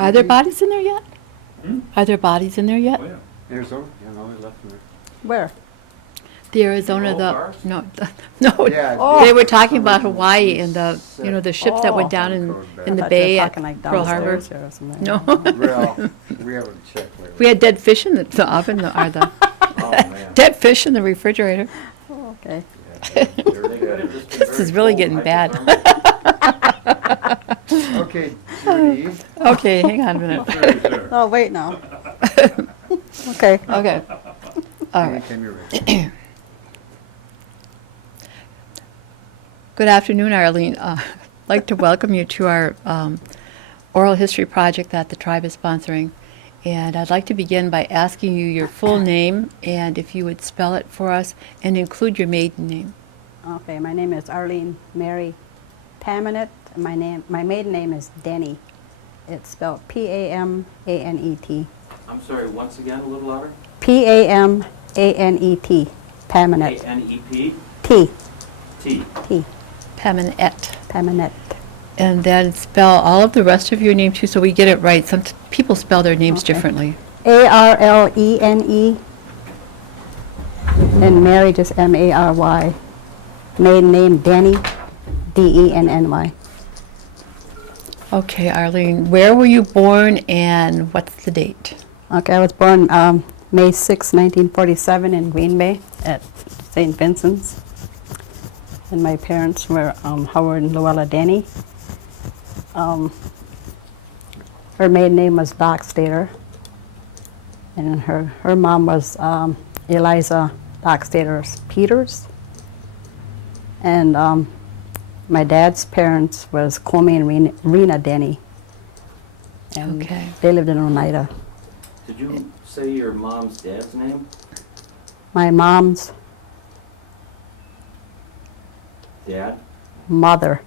Are there bodies in there yet? Hmm? Are there bodies in there yet? Oh, yeah. Arizona? Yeah, no, they left from there. Where? The Arizona, Old bars? no, no. Yeah, Oh. They were talking some about reason Hawaii we and the set the ships that went Oh. down Code back. in the I thought you were bay at talking like Pearl Harbor. downstairs here or something. No. Well, we haven't checked lately. We had dead fish in the oven, or the Oh, man. dead fish in the refrigerator. Oh, okay. They could have just been This very is really cold, getting bad. hypothermic. Okay, Judy. Okay, hang on a minute. Sure, sure. Oh, wait now. Okay. Okay. All right. Anytime you're ready. Good afternoon, Arlene. I'd like to welcome you to our oral history project that the tribe is sponsoring. And I'd like to begin by asking you your full name and if you would spell it for us and include your maiden name. Okay, my name is Arlene Mary Pamanet. My maiden name is Denny. It's spelled P-A-M-A-N-E-T. I'm sorry, once again, a little louder. P-A-M-A-N-E-T. Pamanet. A-N-E-P? T. T. T. Pamanet. Pamanet. And then spell all of the rest of your name too so we get it right. Some people spell their names Okay. differently. A-R-L-E-N-E. And Mary, just M-A-R-Y. Maiden name, Denny. D-E-N-N-Y. Okay, Arlene, where were you born and what's the date? Okay, I was born May 6, 1947 in Green Bay at St. Vincent's. And my parents were Howard and Luella Denny. Her maiden name was Dockstader. And her mom was Eliza Dockstader Peters. And my dad's parents was Comey and Rena Denny. And Okay. they lived in Oneida. Did you say your mom's dad's name? My mom's Dad? mother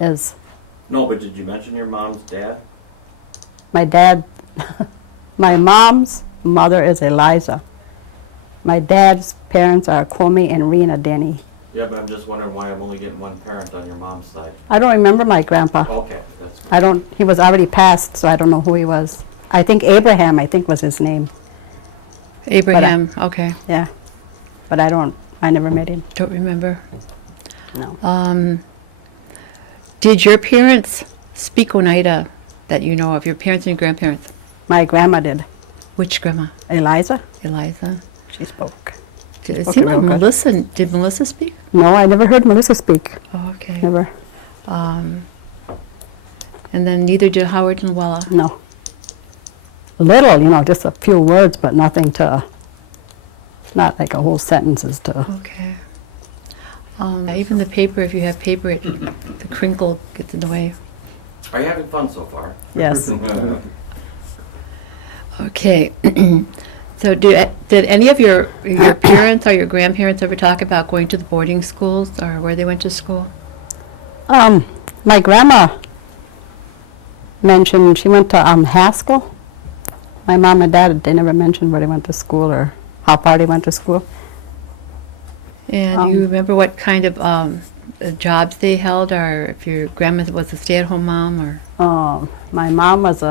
is No, but did you mention your mom's dad? my dad. My mom's mother is Eliza. My dad's parents are Comey and Rena Denny. Yeah, but I'm just wondering why I'm only getting one parent on your mom's side. I don't remember my grandpa. Okay, that's good. I don't. He was already passed, so I don't know who he was. I think Abraham, I think, was his name. Abraham, okay. Yeah, but I don't. I never met him. Don't remember. No. Did your parents speak Oneida that you know of, your parents and your grandparents? My grandma did. Which grandma? Eliza. Eliza? She spoke. It spoke seemed real like good. Melissa, did Melissa speak? No, I never heard Melissa speak. Oh, okay. Never. And then neither did Howard and Luella. No. Little, just a few words, but nothing to. Not like a whole sentences to. Okay. Even the paper, if you have paper, the crinkle gets in the way. Are you having fun so far? Yes. Okay. So did any of your parents or your grandparents ever talk about going to the boarding schools or where they went to school? My grandma mentioned she went to Haskell. My mom and dad, they never mentioned where they went to school or how far they went to school. And you remember what kind of jobs they held, or if your grandma was a stay-at-home mom, or? My mom was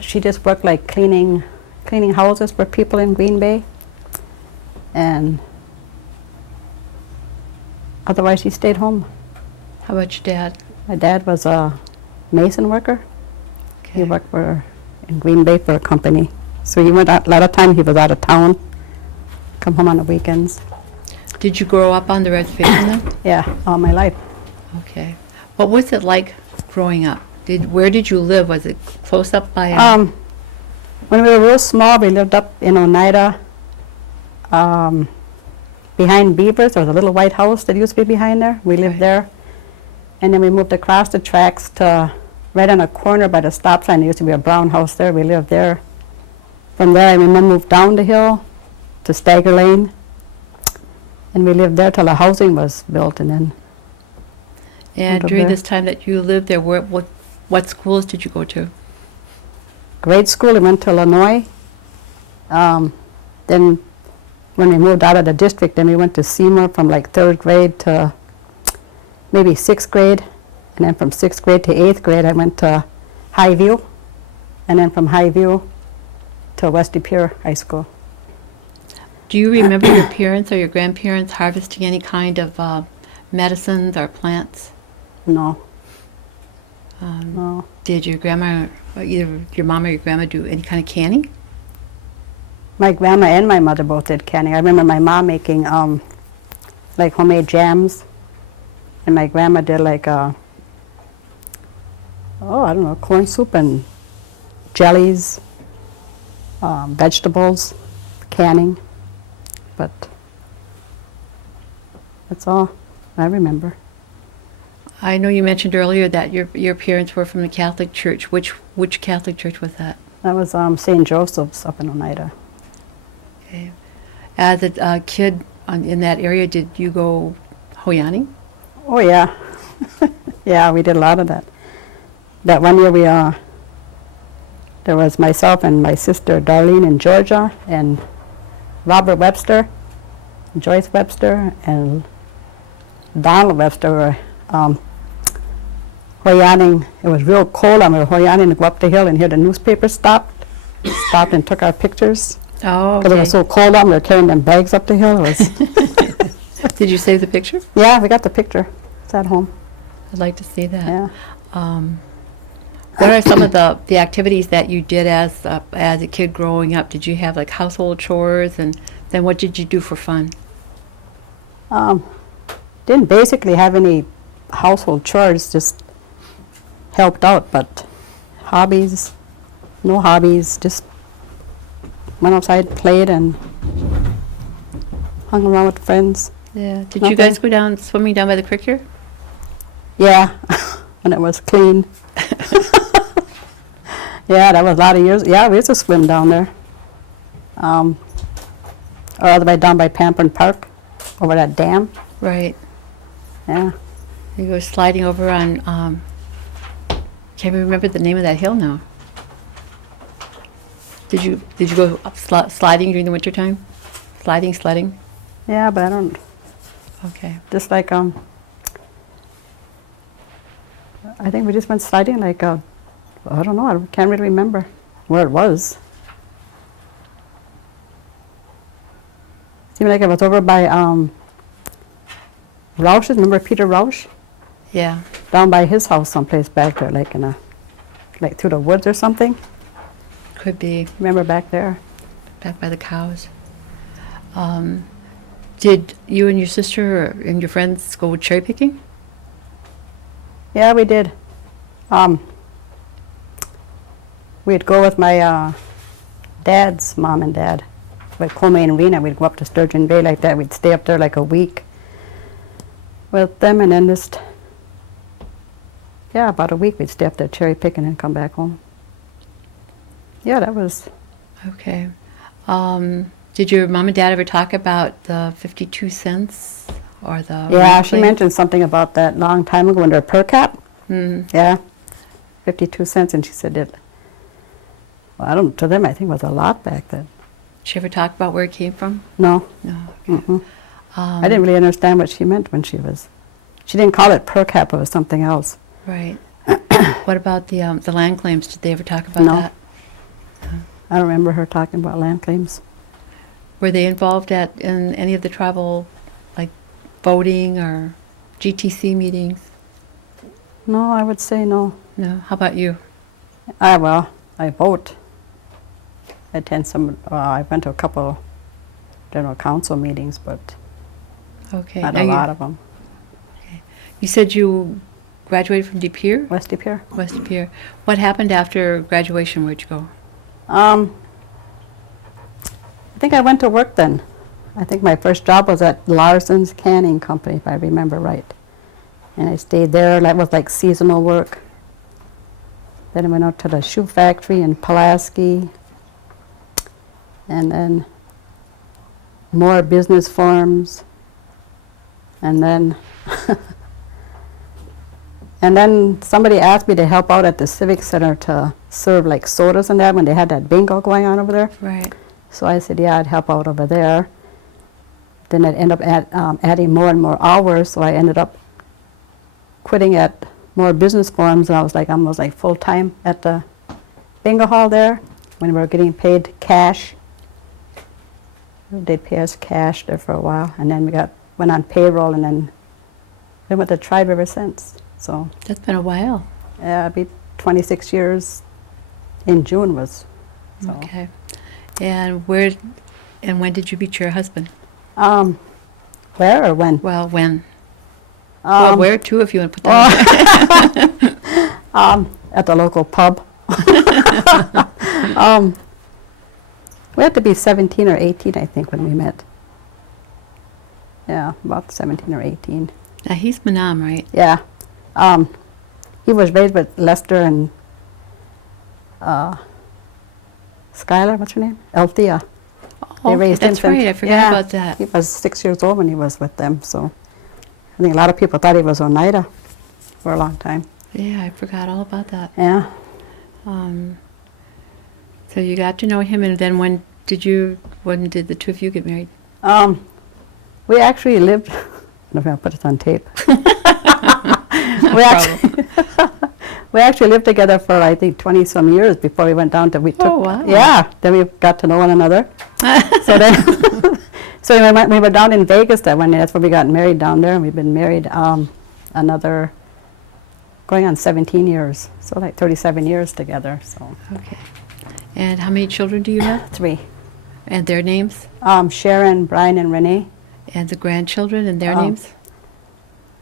she just worked like cleaning houses for people in Green Bay. And otherwise she stayed home. How about your dad? My dad was a mason worker. He Okay. worked in Green Bay for a company. So he went out, a lot of time he was out of town, come home on the weekends. Did you grow up on the reservation then? Yeah, all my life. Okay. What was it like growing up? Where did you live? Was it close up by? When we were real small, we lived up in Oneida, behind Beavers. There was a little white house that used to be behind there. We lived Right. there. And then we moved across the tracks to right on a corner by the stop sign. There used to be a brown house there. We lived there. From there, my mom moved down the hill to Stagger Lane. And we lived there till the housing was built. And then And Over during there. this time that you lived there, what schools did you go to? grade school, we went to Illinois. Then when we moved out of the district, then we went to Seymour from like 3rd grade to maybe 6th grade. And then from 6th grade to 8th grade, I went to Highview. And then from Highview to West De Pere High School. Do you remember your parents or your grandparents harvesting any kind of medicines or plants? No, Um, no. Did your grandma, or either your mom or your grandma, do any kind of canning? My grandma and my mother both did canning. I remember my mom making like homemade jams, and my grandma did like I don't know, corn soup and jellies, vegetables, canning, but that's all I remember. I know you mentioned earlier that your parents were from the Catholic Church. Which Catholic Church was that? That was St. Joseph's up in Oneida. Okay. As a kid in that area, did you go Hoyaning? Oh yeah, yeah, we did a lot of that. That one year there was myself and my sister Darlene in Georgia, and Robert Webster, Joyce Webster, and Donald Webster were Hoyaning. It was real cold, and we were Hoyaning to go up the hill, and here the newspaper stopped and took our pictures. Oh, Because it was so cold out, and we were carrying them bags up the hill. It was Did you save the picture? yeah, we got the picture. It's at home. I'd like to see that. Yeah. What are some of the activities that you did as a kid growing up? Did you have like household chores, and then what did you do for fun? Didn't basically have any household chores, just helped out, but hobbies, no hobbies, just went outside, played, and hung around with friends. Yeah. Did you Nothing. guys go down swimming down by the creek here? Yeah, when it was clean. Yeah, that was a lot of years. Yeah, we used to swim down there. Or other way down by Pampern Park, over that dam. Right. Yeah. You go sliding over on. Can't remember the name of that hill now. Did you go up sliding during the wintertime? Sledding? Yeah, but I don't, Okay. just like, I think we just went sliding like, I don't know, I can't really remember where it was. Seemed like it was over by, Roush's, remember Peter Roush? Yeah. Down by his house someplace back there, like like through the woods or something. Could be Remember back there? back by the cows. Did you and your sister and your friends go cherry picking? Yeah, we did. We'd go with my dad's mom and dad. With Comey and Rena, we'd go up to Sturgeon Bay like that. We'd stay up there like a week with them, and then just, yeah, about a week we'd stay up there cherry picking and come back home. Yeah, that was, Okay. Did your mom and dad ever talk about the 52 cents or the? yeah, rent she claim? mentioned something about that long time ago when they're per cap. Mm. Yeah, 52 cents, and she said it, well, I don't, to them I think it was a lot back then. Did she ever talk about where it came from? No. No. Okay. Mm-mm. I didn't really understand what she meant when she didn't call it per cap, it was something else. Right. What about the land claims? Did they ever talk about No. that? I don't remember her talking about land claims. Were they involved in any of the tribal, like, voting or GTC meetings? No, I would say no. No. How about you? Well, I vote. I attend I went to a couple general council meetings, but Okay. not Now a you- lot of them. You said you graduated from De Pere? West De Pere. West De Pere. What happened after graduation? Where'd you go? I think I went to work then. I think my first job was at Larson's Canning Company, if I remember right. And I stayed there. That was like seasonal work. Then I went out to the shoe factory in Pulaski. And then more business forums. And then and then somebody asked me to help out at the Civic Center to serve like sodas and that when they had that bingo going on over there. Right. So I said, yeah, I'd help out over there. Then I'd end up adding more and more hours, so I ended up quitting at more business forums, and I was like almost like full-time at the bingo hall there when we were getting paid cash. They'd pay us cash there for a while, and then went on payroll, and then been with the tribe ever since. So That's been a while. yeah, it'd be 26 years in June was. So. Okay. And when did you meet your husband? Where or when? Well, when? Well, where too, if you want to put that At the local pub. We had to be 17 or 18, I think, when we met. Yeah, about 17 or 18. Now, he's Manam, right? Yeah. He was raised with Lester and Skylar, what's her name? Althea. Oh, raised him that's since- right. I forgot yeah, about that. He was 6 years old when he was with them, so I think a lot of people thought he was Oneida for a long time. Yeah, I forgot all about that. Yeah. So you got to know him, and then when did the two of you get married? We actually lived, I don't know if I'll put it on tape. We actually lived together for, I think, 20-some years before we went down to, Oh, wow. Yeah, then we got to know one another. So then, we were down in Vegas that one day, that's where we got married down there, and we've been married going on 17 years, so like 37 years together, so. Okay. And how many children do you have? 3. And their names? Sharon, Brian, and Renee. And the grandchildren and their Um, names?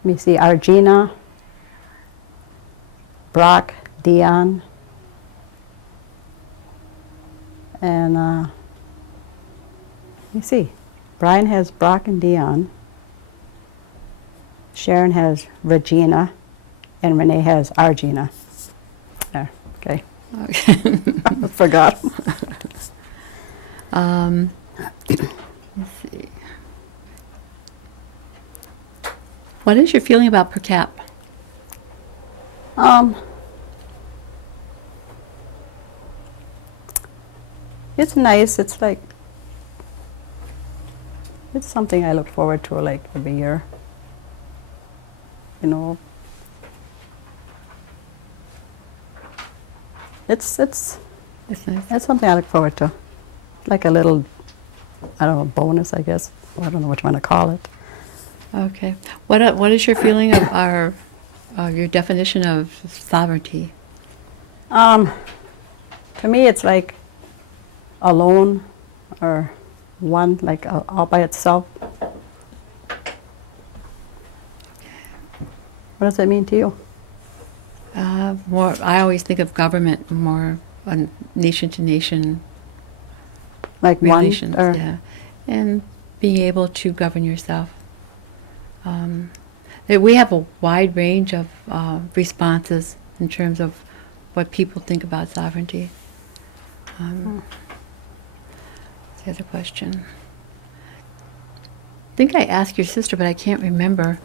Let me see, Argina, Brock, Dion, and let me see. Brian has Brock and Dion. Sharon has Regina, and Renee has Argina. There, okay. Okay. I forgot. Let's see. What is your feeling about per cap? It's nice. It's like, it's something I look forward to like every year. You know, it's It's nice. that's something I look forward to. Like a little, I don't know, bonus, I guess. I don't know what you want to call it. Okay. What is your feeling of your definition of sovereignty? To me, it's like alone or one, like all by itself. What does that mean to you? More. I always think of government more on nation to nation Like relations. one? Or, Yeah, and being able to govern yourself. We have a wide range of responses in terms of what people think about sovereignty. What's the other question? I think I asked your sister, but I can't remember.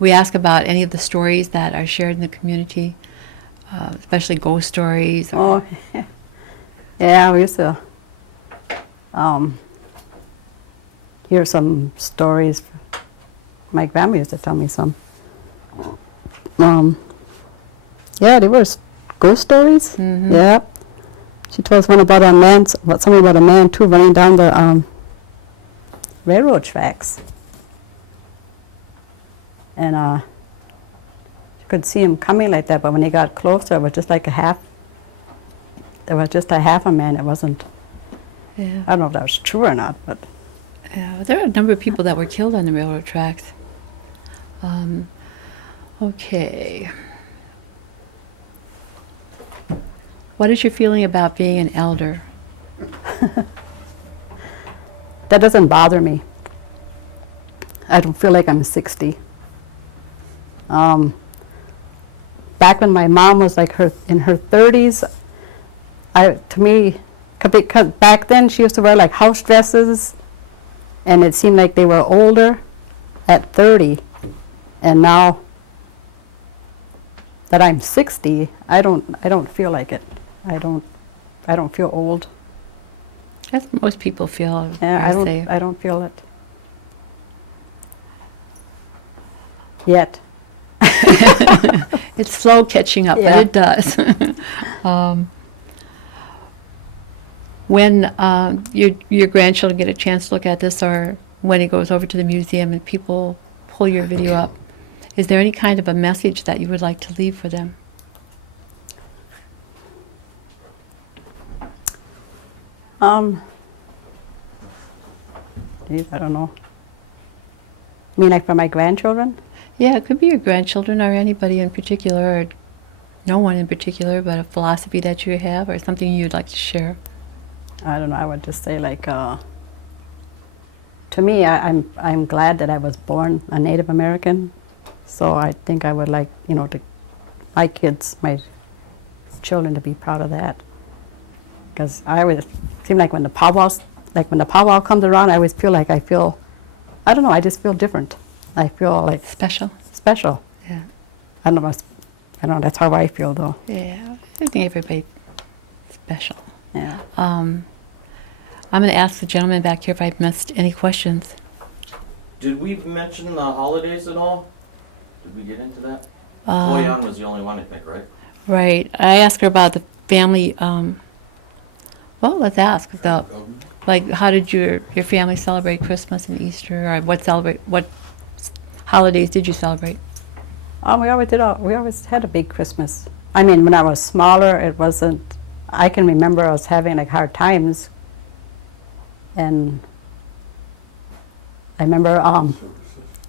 We ask about any of the stories that are shared in the community, especially ghost stories. Or oh, yeah, we used to hear some stories. My grandma used to tell me some. Yeah, they were ghost stories. Mhm. Yeah. She told us one about something about a man too running down the railroad tracks. And you could see him coming like that, but when he got closer, it was just like there was just a half a man. It wasn't, yeah. I don't know if that was true or not, but Yeah, there are a number of people that were killed on the railroad tracks. Okay. What is your feeling about being an elder? that doesn't bother me. I don't feel like I'm 60. Back when my mom was like in her 30s, to me, because back then she used to wear like house dresses, and it seemed like they were older at 30, and now that I'm 60, I don't feel like it. I don't feel old. That's what most people feel. Yeah, say. I don't feel it yet. It's slow catching up, but Yeah. it does. When your grandchildren get a chance to look at this, or when it goes over to the museum and people pull your video up, is there any kind of a message that you would like to leave for them? Geez, I don't know. You mean like for my grandchildren? Yeah, it could be your grandchildren or anybody in particular, or no one in particular, but a philosophy that you have or something you'd like to share. I don't know. I would just say like, to me, I'm glad that I was born a Native American. So I think I would like, my kids, my children to be proud of that. Because I always seem like when the powwow comes around, I always feel like I don't know, I just feel different. I feel like Special. special. Yeah. I don't know, that's how I feel though. Yeah. I think everybody special. Yeah. I'm going to ask the gentleman back here if I've missed any questions. Did we mention the holidays at all? Did we get into that? Um, Boyan was the only one, I think, right? Right. I asked her about the family. Well, let's ask. Like, how did your family celebrate Christmas and Easter, or what holidays did you celebrate? We always had a big Christmas. I mean, when I was smaller, it wasn't, I can remember us having like hard times. And I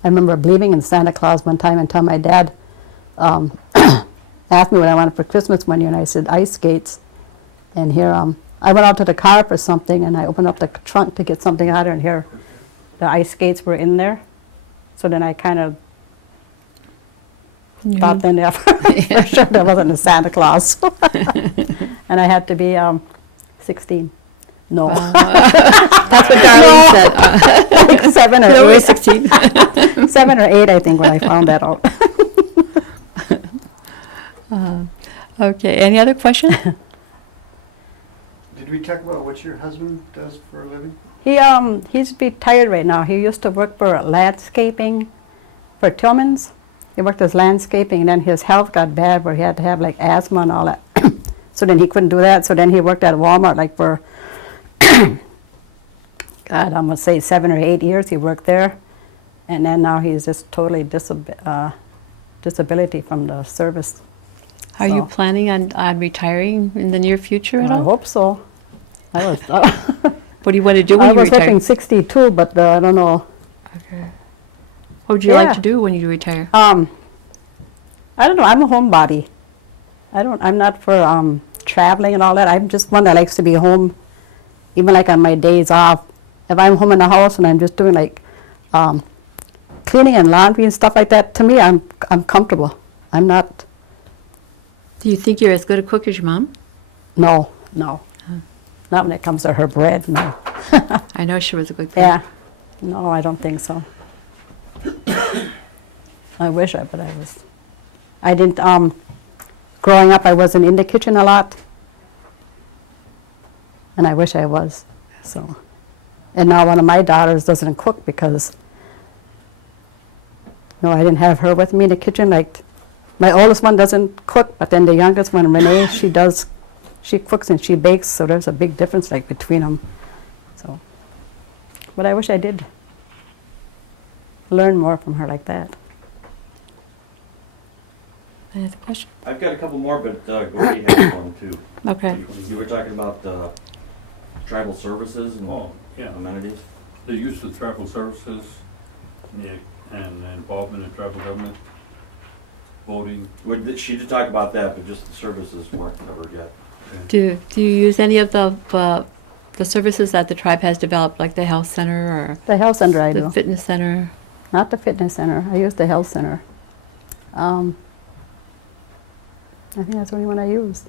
remember believing in Santa Claus one time until my dad asked me what I wanted for Christmas one year, and I said ice skates. And here, I went out to the car for something, and I opened up the trunk to get something out of it, and here, the ice skates were in there. So then I kind of thought then, yeah, for sure that wasn't a Santa Claus. And I had to be 16. No. That's what Darlene said. Like 7 or No, 8. 16. 7 or 8, I think, when I found that out. Okay. Any other questions? Did we talk about what your husband does for a living? He's retired right now. He used to work for landscaping for Tillman's. He worked as landscaping, and then his health got bad where he had to have like asthma and all that. So then he couldn't do that. So then he worked at Walmart like for, God, I'm going to say 7 or 8 years he worked there. And then now he's just totally disability from the service. Are you So- planning on retiring in the near future at I all? hope so. I was, What do you want to do when I you was retire? hoping 62, but I don't know. Okay. What would you like Yeah. to do when you retire? I don't know. I'm a homebody. I'm not for traveling and all that. I'm just one that likes to be home, even like on my days off. If I'm home in the house and I'm just doing like cleaning and laundry and stuff like that, to me, I'm comfortable. I'm not. Do you think you're as good a cook as your mom? No. Not when it comes to her bread. No. I know she was a good cook. Yeah. No, I don't think so. I wish but I was. I didn't. Growing up, I wasn't in the kitchen a lot, and I wish I was. So, and now one of my daughters doesn't cook because, I didn't have her with me in the kitchen. Like, my oldest one doesn't cook, but then the youngest one, Renee, she does. She cooks and she bakes, so there's a big difference like between them. So, but I wish I did learn more from her like that. Any other question? I've got a couple more, but Gordy has one too. Okay. You were talking about tribal services and Oh, yeah. amenities. The use of tribal services and involvement in tribal government, voting. She did talk about that, but just the services weren't covered yet. Do you use any of the services that the tribe has developed, like the health center or The health center I the do. fitness center? Not the fitness center. I use the health center. I think that's the only one I use.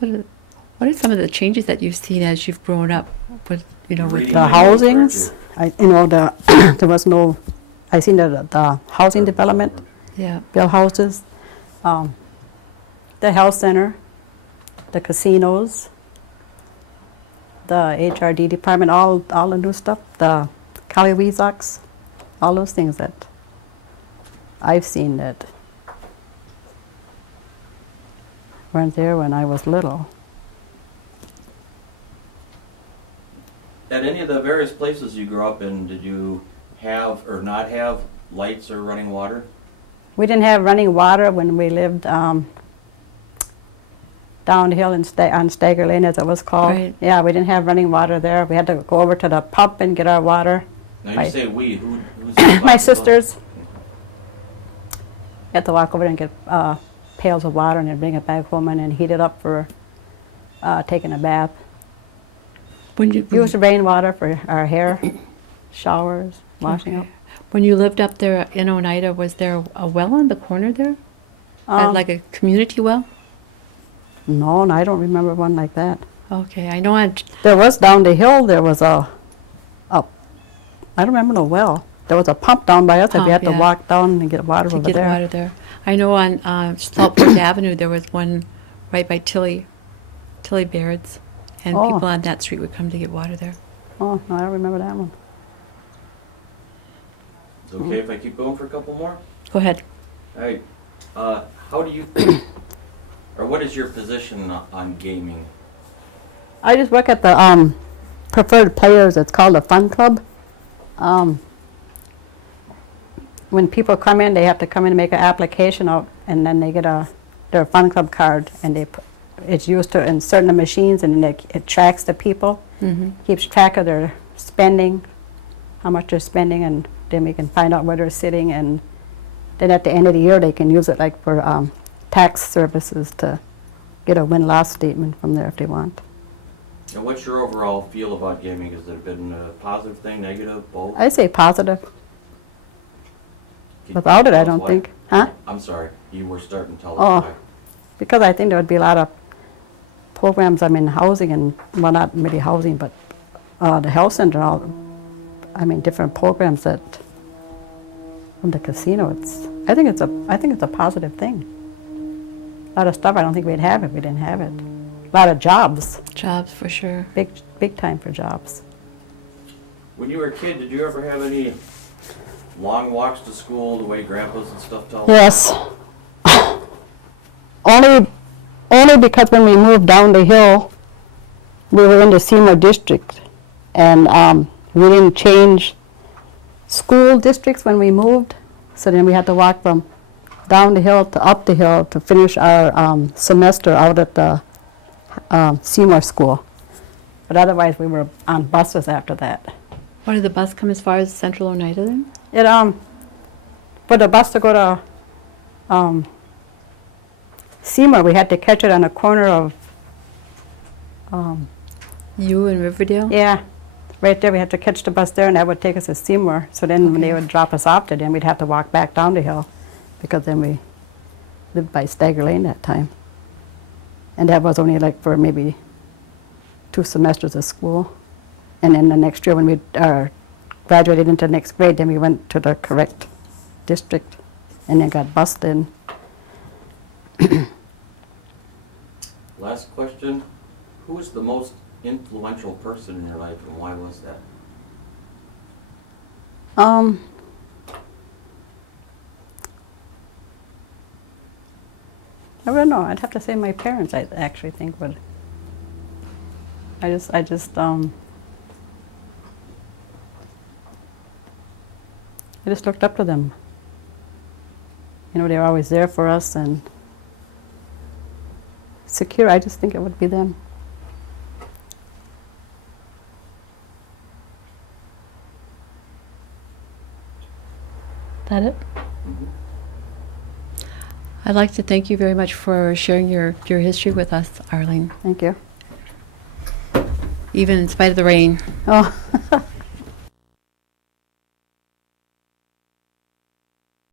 What are some of the changes that you've seen as you've grown up with with Reading. The Yeah, housings, there was no, I seen the housing development, yeah. build houses, the health center, the casinos, the HRD department, all the new stuff, the Kaliweezoks, all those things that I've seen that weren't there when I was little. At any of the various places you grew up in, did you have or not have lights or running water? We didn't have running water when we lived downhill on Stagger Lane, as it was called. Right. Yeah, we didn't have running water there. We had to go over to the pump and get our water. Now you Right. say we, who's My sisters had to walk over and get pails of water and then bring it back home and then heat it up for taking a bath. When you Use rainwater for our hair, showers, washing up. when you lived up there in Oneida, was there a well on the corner there? Like a community well? No, I don't remember one like that. Okay, I know on There was down the hill, there was I don't remember no well. There was a pump down by us that we had Pump, to yeah. walk down and get water to over get there. water there. I know on Saltport Avenue there was one right by Tilly Baird's, and Oh. people on that street would come to get water there. Oh, no, I don't remember that one. It's okay if I keep going for a couple more? Go ahead. All right. How do you, or what is your position on gaming? I just work at the preferred players. It's called a fun club. When people come in, they have to come in and make an application out, and then they get their fun club card, and it's used to insert in the machines, and then it tracks the people, keeps track of their spending, how much they're spending, and then we can find out where they're sitting, and then at the end of the year they can use it like for tax services to get a win-loss statement from there if they want. And what's your overall feel about gaming? Has it been a positive thing, negative, both? I say positive. Can you Without it, tell I us don't why? think. Huh? I'm sorry, you were starting to tell us Oh. why. Because I think there would be a lot of programs, I mean, housing and, well, not really housing, but the health center, different programs that, from the casino, I think it's a positive thing. A lot of stuff I don't think we'd have if we didn't have it. A lot of jobs, Jobs for sure. big time for jobs. When you were a kid, did you ever have any long walks to school the way grandpas and stuff tell us? Yes. Only because when we moved down the hill, we were in the Seymour district, and we didn't change school districts when we moved, so then we had to walk from down the hill to up the hill to finish our semester out at the Seymour school. But otherwise, we were on buses after that. Why did the bus come as far as Central Oneida then? It for the bus to go to Seymour, we had to catch it on the corner of You in Riverdale? yeah, right there. We had to catch the bus there, and that would take us to Seymour. So then when they Okay. would drop us off there, then we'd have to walk back down the hill, because then we lived by Stagger Lane that time, and that was only like for maybe 2 semesters of school, and then the next year when we graduated into next grade, then we went to the correct district, and then got bused in. Last question. Who was the most influential person in your life, and why was that? I don't know. I'd have to say my parents. I actually think would. I just looked up to them. You know, they were always there for us and secure. I just think it would be them. That it? I'd like to thank you very much for sharing your history with us, Arlene, Thank you. even in spite of the rain. Oh,